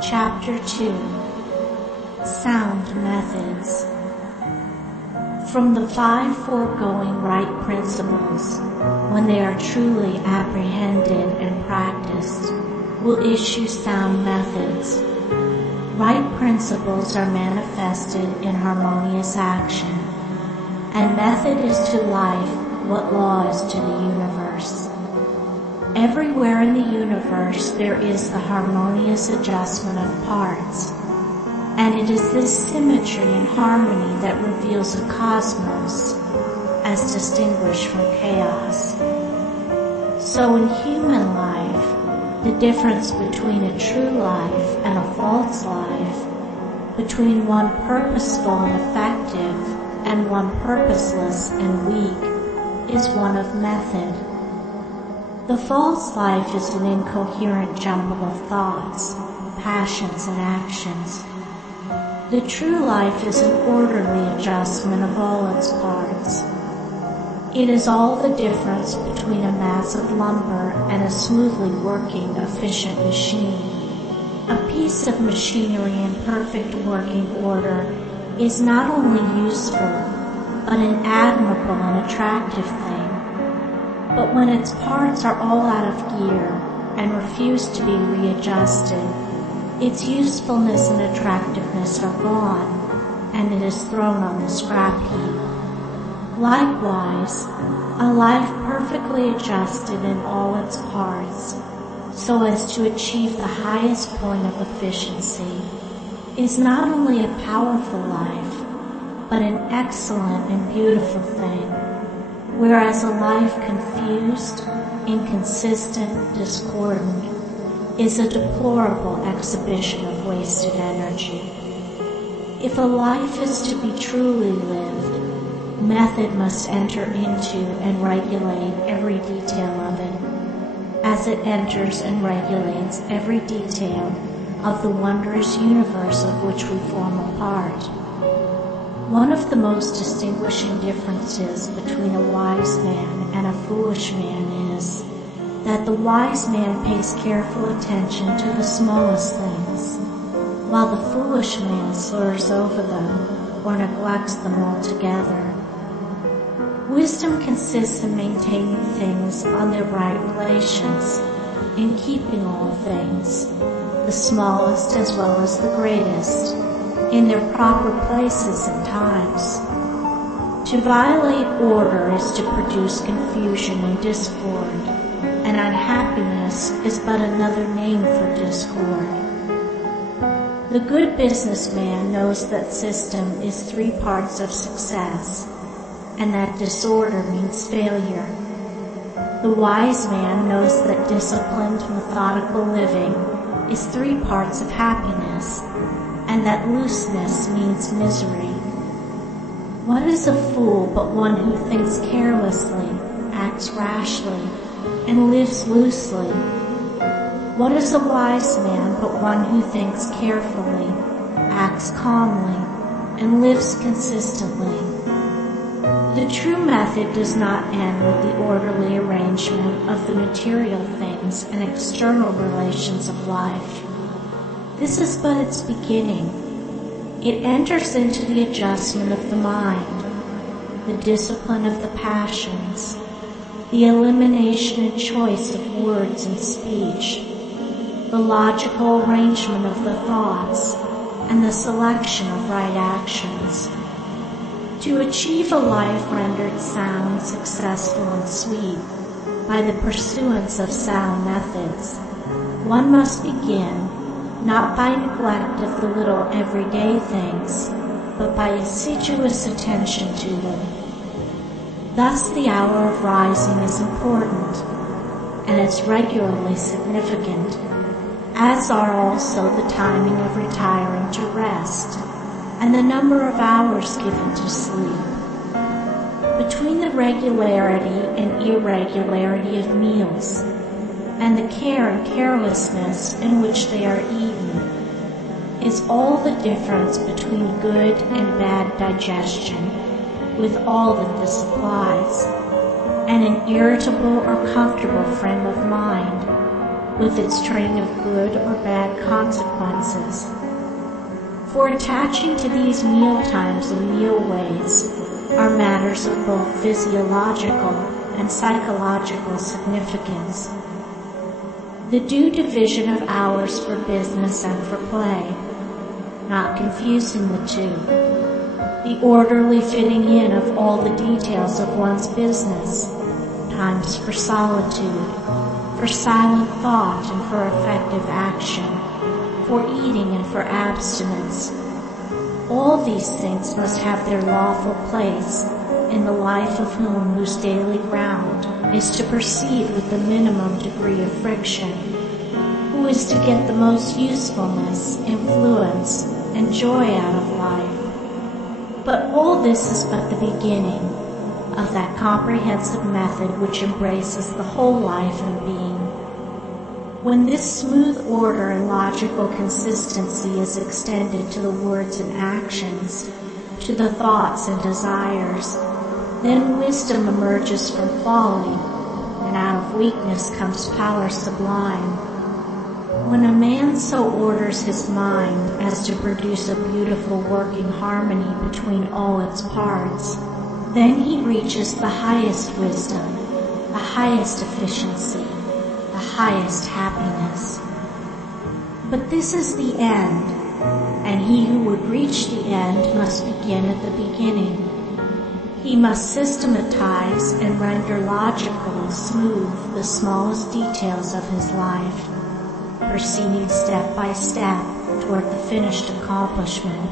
Chapter 2. Sound Methods. From the 5 foregoing right principles, when they are truly apprehended and practiced, will issue sound methods. Right principles are manifested in harmonious action, and method is to life what law is to the universe. Everywhere in the universe there is the harmonious adjustment of parts, and it is this symmetry and harmony that reveals a cosmos as distinguished from chaos. So in human life, the difference between a true life and a false life, between one purposeful and effective and one purposeless and weak, is one of method. The false life is an incoherent jumble of thoughts, passions, and actions. The true life is an orderly adjustment of all its parts. It is all the difference between a mass of lumber and a smoothly working, efficient machine. A piece of machinery in perfect working order is not only useful, but an admirable and attractive thing. But when its parts are all out of gear and refuse to be readjusted, its usefulness and attractiveness are gone, and it is thrown on the scrap heap. Likewise, a life perfectly adjusted in all its parts, so as to achieve the highest point of efficiency, is not only a powerful life, but an excellent and beautiful thing. Whereas a life confused, inconsistent, discordant, is a deplorable exhibition of wasted energy. If a life is to be truly lived, method must enter into and regulate every detail of it, as it enters and regulates every detail of the wondrous universe of which we form a part. One of the most distinguishing differences between a wise man and a foolish man is that the wise man pays careful attention to the smallest things, while the foolish man slurs over them or neglects them altogether. Wisdom consists in maintaining things on their right relations, in keeping all things, the smallest as well as the greatest, in their proper places and times. To violate order is to produce confusion and discord, and unhappiness is but another name for discord. The good businessman knows that system is 3 parts of success, and that disorder means failure. The wise man knows that disciplined, methodical living is 3 parts of happiness, and that looseness means misery. What is a fool but one who thinks carelessly, acts rashly, and lives loosely? What is a wise man but one who thinks carefully, acts calmly, and lives consistently? The true method does not end with the orderly arrangement of the material things and external relations of life. This is but its beginning. It enters into the adjustment of the mind, the discipline of the passions, the elimination and choice of words and speech, the logical arrangement of the thoughts, and the selection of right actions. To achieve a life rendered sound, successful, and sweet by the pursuance of sound methods, one must begin not by neglect of the little everyday things, but by assiduous attention to them. Thus the hour of rising is important, and is regularly significant, as are also the timing of retiring to rest, and the number of hours given to sleep. Between the regularity and irregularity of meals, and the care and carelessness in which they are eaten, is all the difference between good and bad digestion, with all that this supplies, and an irritable or comfortable frame of mind, with its train of good or bad consequences. For attaching to these meal times and meal ways are matters of both physiological and psychological significance. The due division of hours for business and for play, not confusing the two. The orderly fitting in of all the details of one's business, times for solitude, for silent thought and for effective action, for eating and for abstinence. All these things must have their lawful place in the life of whom whose daily ground is to proceed with the minimum degree of friction, who is to get the most usefulness, influence, and joy out of life. But all this is but the beginning of that comprehensive method which embraces the whole life and being. When this smooth order and logical consistency is extended to the words and actions, to the thoughts and desires, then wisdom emerges from folly, and out of weakness comes power sublime. When a man so orders his mind as to produce a beautiful working harmony between all its parts, then he reaches the highest wisdom, the highest efficiency, the highest happiness. But this is the end, and he who would reach the end must begin at the beginning. He must systematize and render logical and smooth the smallest details of his life, proceeding step by step toward the finished accomplishment.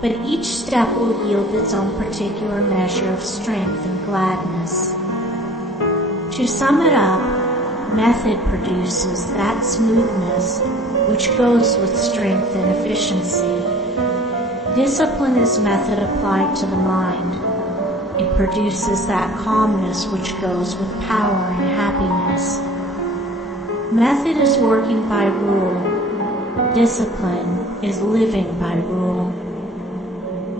But each step will yield its own particular measure of strength and gladness. To sum it up, method produces that smoothness which goes with strength and efficiency. Discipline is method applied to the mind. It produces that calmness which goes with power and happiness. Method is working by rule. Discipline is living by rule.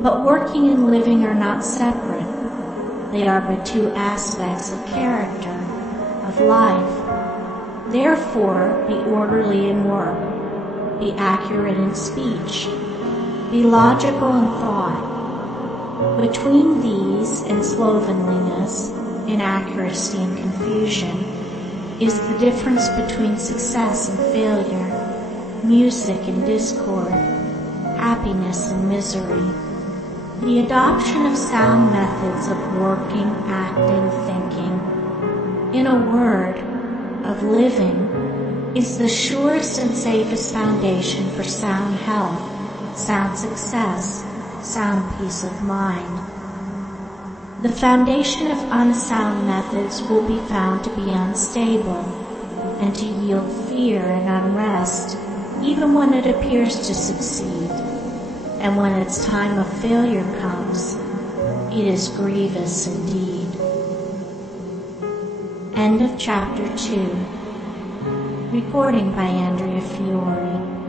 But working and living are not separate. They are but two aspects of character, of life. Therefore, be orderly in work. Be accurate in speech. Be logical in thought. Between these and slovenliness, inaccuracy and confusion, is the difference between success and failure, music and discord, happiness and misery. The adoption of sound methods of working, acting, thinking, in a word, of living, is the surest and safest foundation for sound health, sound success, sound peace of mind. The foundation of unsound methods will be found to be unstable and to yield fear and unrest even when it appears to succeed, and when its time of failure comes, it is grievous indeed. End of chapter 2. Recording by Andrea Fiore.